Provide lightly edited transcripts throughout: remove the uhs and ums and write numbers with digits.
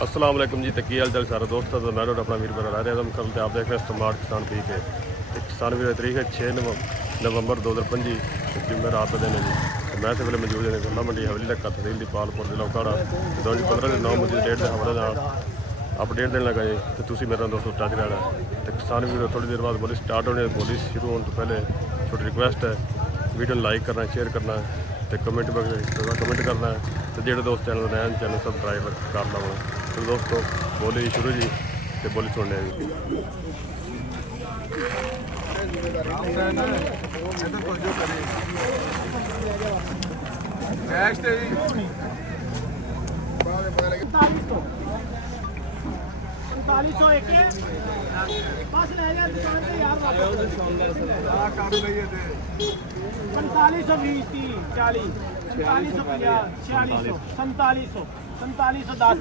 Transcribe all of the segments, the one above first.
अस्सलाम वालेकुम जी, की हाल चाल सारे दोस्तों। तो मैं अपना वीर बरा रहा हम कल आप देख रहे हैं स्मार्ट किसान भी के किसान भी तारीख है 6 नवंबर 2025 जुम्मे रात दिन है जी। तो मैं इस वे मौजूद है गला मंडी हवेली तक तहसील दी पालपुर जिला उकाड़ा 2015 9 मुझे डेट के हवाले अपडेट देने लगा जी। तो तुम मेरे दोस्तों टच रहना तो किसान भी थोड़ी देर बाद बोली स्टार्ट होनी है। बोली शुरू होने तो पहले छोटी रिक्वेस्ट है वीडियो लाइक करना, शेयर करना तो कमेंट कमेंट करना है। तो जो दोस्त चैनल नया चैनल सबसक्राइब कर लो। तो दोस्तों बोली शुरू जी तो बोली सुनने जी। पैंतालीस सौ 20 30 40 45 सौ 50 46 47 47 10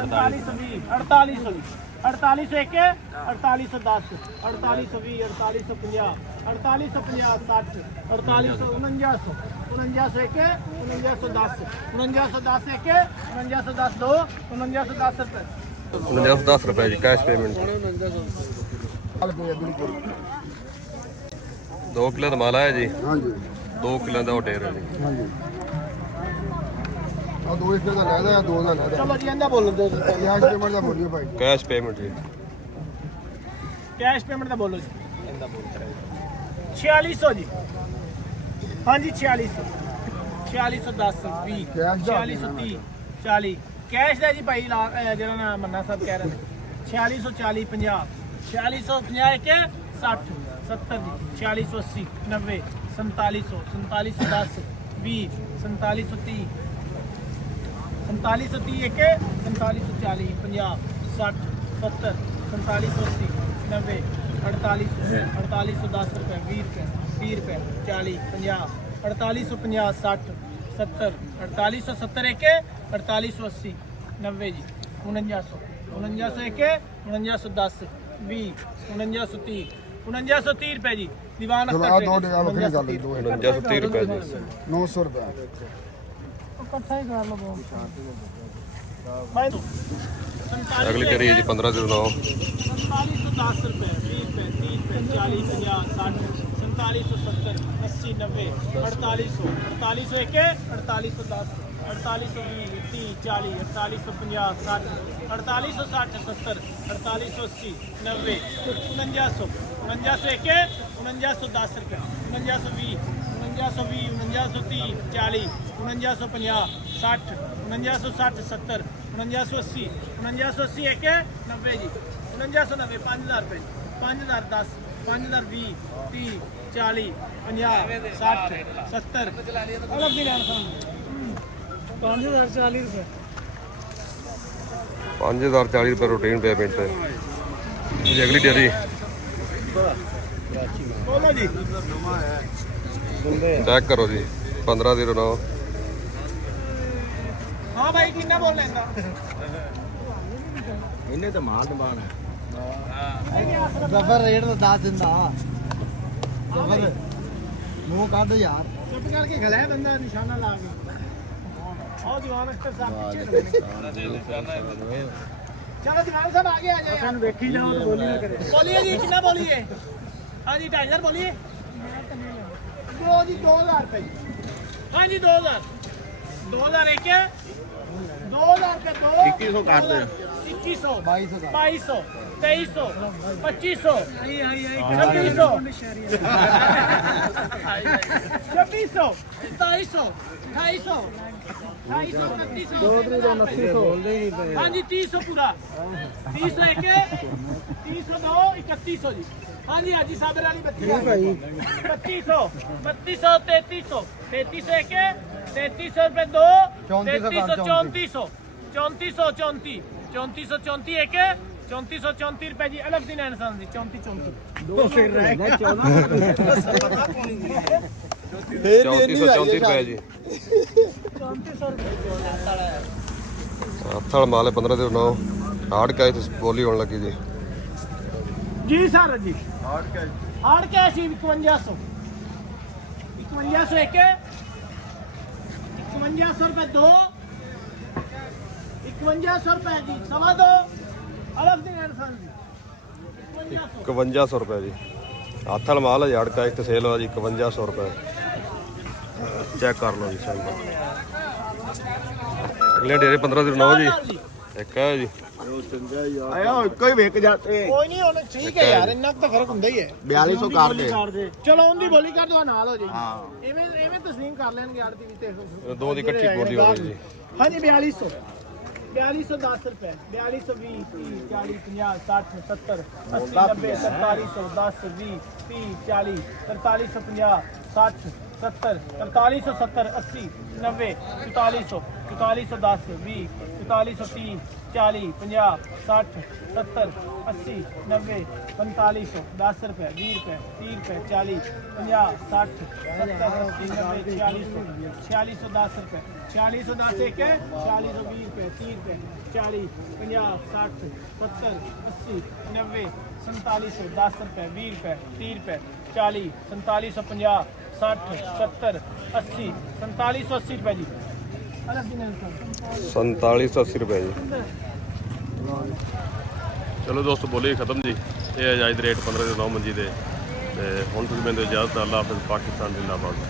48 20 48 48 एक 48 10 48 20 48 50 48 50 60 48 49 एक 49 10 49 एक 49 10 2 49 10 रुपये 10 रुपए जी कैश पेमेंट। 2 किलो का माल है जी। हाँ जी 2 किलो का ढेर है जी। हाँ जी ਆ ਦੋ ਇਸ ਦਾ ਲੈਦਾ ਆ ਦੋ ਦਾ ਲੈਦਾ चलो जी अंदा बोलो दो ਕੈਸ਼ ਪੇਮੈਂਟ ਦਾ ਬੋਲੀਏ ਭਾਈ कैश पेमेंट जी। कैश पेमेंट का बोलो जी 4600 जी। हाँ जी 4600 4610 20 4630 40 कैश ਦਾ ਜੀ ਭਾਈ ਜਿਹੜਾ ਨਾ ਮੰਨਾ ਸਾਹਿਬ ਕਹਿ ਰਹੇ ਨੇ 4640 50 4650 ਇੱਕ 60 70 ਜੀ 4680 90 4700 4710 20 4730 4730 एक 4740 50 60 70 4780 90 48 4810 रुपये 20 रुपये 40 50 4850 60 70 4870 एक 4880 90 जी 4900 4900 एक 4910 20 4930 4930 रुपये जी दीवान ਚਲੋ ਆ ਦੋ ਡੇਗਾ ਵੱਖਰੀ ਕਰ ਲਈ ਦੋ 4930 रुपए जी। 900 ਰੁਪਏ इकट्ठा ही कर लो भाई अगली करी है जी 1509 4710 रुपये 20 रुपये 30 रुपये 40 50 60 4770 80 90 4800 4800 एक 4810 4820 30 40 4850 60 4860 70 4880 90 4900 4900 एक 4910 रुपये 4920 4920 4930 40 4950 60 4960 70 4980 4980 एक 90 जी 4990 5000 रुपये 5010 5020 30 40 50 60 70 अलग भी लेना 5040 रुपये 5040 रुपए रूटीन पेमेंट है जी। अगली डेरी बोलो जी चेक करो जी 1509 हाँ भाई कितना बोल लेंदा ਇਹਨੇ ਤਾਂ ਮਾਲ ਦਬਾਣਾ ਜ਼ਫਰ ਰੇਟ ਦਾ ਦੱਸ ਦਿੰਦਾ ਜ਼ਫਰ ਮੂੰਹ ਕੱਢ ਯਾਰ चुप करके गला बंदा निशाना ला के आओ दीवान अख्तर साहब पीछे चलो दीवान साहब आगे आ जाए यार देखी जाओ तो बोली ना करे बोलिए जी कितना बोलिए हाँ जी 2500 बोलिए दो जी 2000 रुपये हाँ जी 2000 2000 एक 2000 के दो 2100 काट दे 2100 2200 2200 2300 2500 2600 2600 2700 2800 हाँ जी 300 पूरा 300 एक 302 3100 जी हाँ जी हाजी साबर वाली 2500 3200 3300 3300 एक 3300 रुपये दो 3300 3400 3434 एक 3434 रुपये जी अलग दिन इंसान जी 3434 3434 रुपए जी। 3400 हथड़ माल है 1509 हार्ड कैश बोली होने लगी जी। जी सर जी हार्ड कैश 5100 5100 एक 5100 रुपये दो 5100 रुपए जी, सवा दो अलग दिन एंड जी 5100 5100 रुपए जी हत्थ वाला माल है अड़का एक सेल होया जी 5100 रुपए चेक कर लो जी सही अगले डेरे 15 दिन 9 जी एक है जी ਆਇਆ ਇੱਕੋ ਹੀ ਵੇਚ ਜਾਂਦੇ कोई नहीं होने ठीक है यार, इतना तो फर्क ਹੁੰਦਾ ਹੀ ਹੈ 4200 ਕਰ ਦੇ ਚਲੋ ਉਹਦੀ ਬੋਲੀ ਕਰ ਦੋ ਨਾਲ ਹੋ ਜਾਏਗੀ। ਹਾਂ ਐਵੇਂ ਐਵੇਂ ਤਸਲੀਮ ਕਰ ਲੈਣਗੇ ਆੜਤੀ ਵੀ ਤੇ ਦੋ ਦੀ ਇਕੱਠੀ ਬੋਲੀ ਹੋ ਗਈ ਜੀ ਹਾਂਜੀ 4200 4210 रुपए 4220 30 40 50 60 70 80 90 4310 20 30 40 4350 60 70 4370 80 90 4400 4410 20 4430 40 50 60 70 80 90 4500 10 रुपए 20 रुपए 30 रुपए 40 50 60 70 80 90 4600 4610 रुपए 4610 एक है 4620 रुपए 30 रुपए 40 50 60 70 80 90 4710 रुपए 20 रुपए 30 रुपए 40 4750 60 70 80 4780 रुपए जी अलग दिन 4780 रुपए जी ਚਲੋ ਦੋਸਤੋ ਬੋਲੀ ਖਤਮ ਜੀ ਇਹ ਅਜਾਇਦ ਰੇਟ 15 ਦੇ 9 ਮੰਜੀ ਦੇ ਤੇ ਹੁਣ ਤੁਸੀਂ ਮੈਨੂੰ ਇਜਾਜ਼ਤ ਅੱਲਾ ਹਾਫਿਜ਼ ਪਾਕਿਸਤਾਨ ਜ਼ਿੰਦਾਬਾਦ।